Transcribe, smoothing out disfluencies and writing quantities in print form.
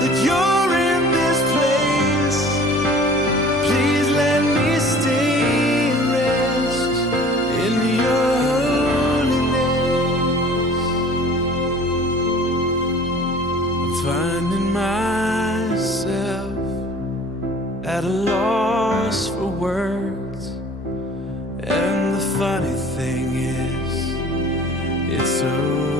that you're in this place. Please let me stay and rest in your holiness. I'm finding myself at a loss for words, and the funny thing is, it's so